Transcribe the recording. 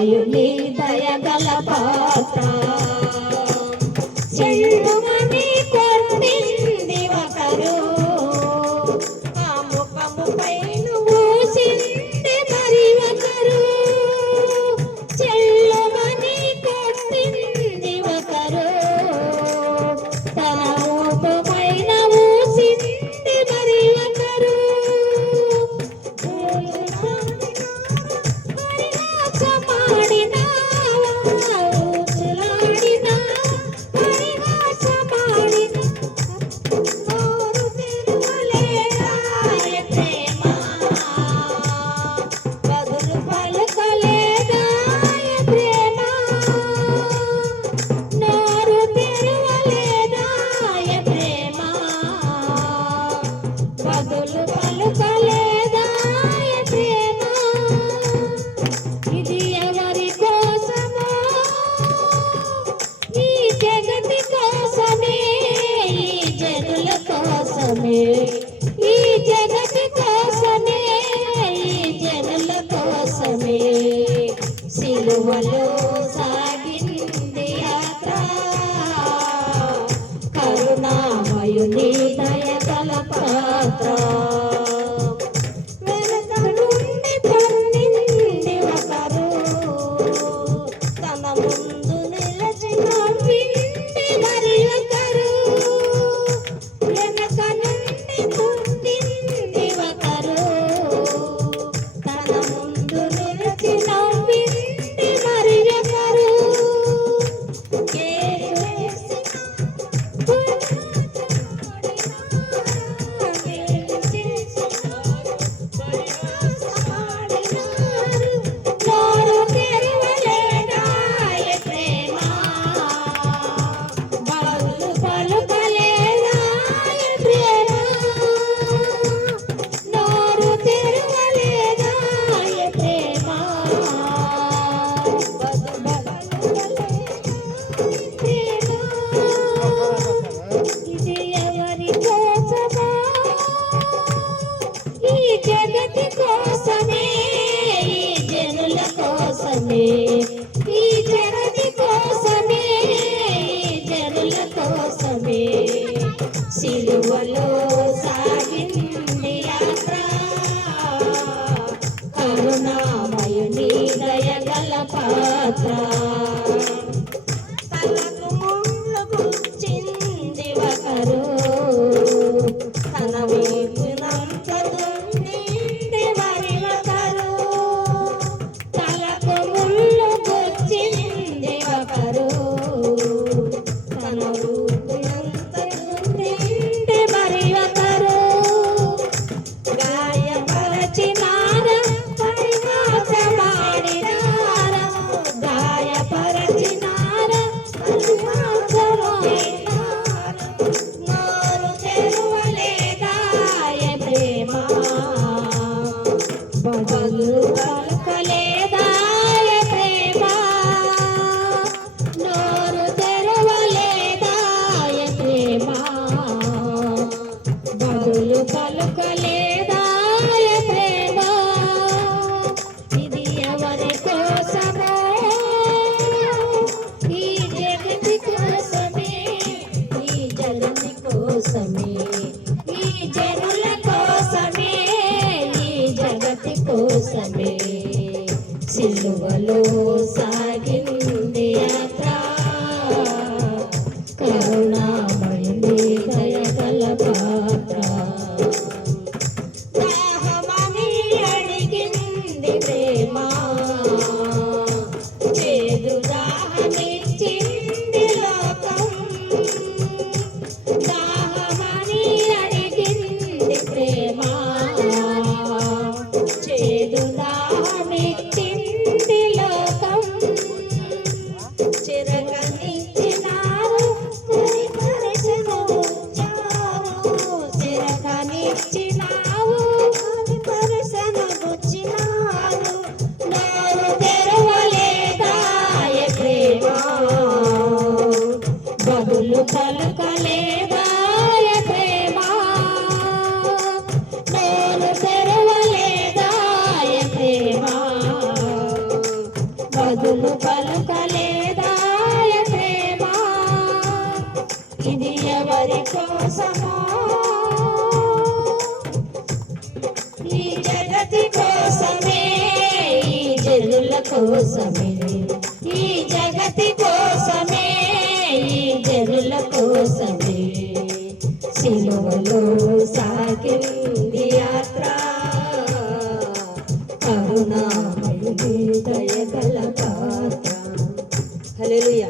కరుణామయుని దయగల పాత్ర చెల్లుమని కొట్టింది ఒకరు ఆ ముఖముపై ఊసింది మరి ఒకరు చెల్లుమని కొట్టింది ఒకరు తన ముఖపైన ఊసింది మరి ఒకరు ఈ జగతి కోసమే ఈ జనుల కోసమే సిలువలో సాగింది యాత్ర కరుణామయుని దయగల పాత్ర వెనక నుండి పొందింది ఒకరు తన ముందు నిలచి నవ్వింది మరి ఒకరు వెనక నుండి పొందింది ఒకరు తన ముందు నిలచి నవ్వింది మరి ఒకరు జగతి కోసమే ఈ జనుల కోసమే ఈ జగతి కోసమే ఈ జనుల కోసమే సిలువలో సాగింది యాత్ర కరుణామయుని దయగల పాత్ర తనకు ముళ్ళు గుచ్చింది ఒకరు తన కోసమే సిలువలో సాగింది యాత్ర కరుణామయుని దయగల పాత్ర దాహమని అడిగింది ప్రేమ చేదు దాహమిచ్చింది లోకం దాహమని అడిగింది ప్రేమ పలుకలేదా ప్రేమ నేను తెరవలేదా ప్రేమ బదులు పలుకలేదాయ ప్రేమ ఇది ఎవరి కోసమో ఈ జగతి కోసమే ఈ జనుల కోసమే ఈ జగతి కోసమే ఈ జనుల కోసమే సిలువలో సాగింది యాత్ర కరుణామయుని దయగల పాత్ర. హల్లెలూయా.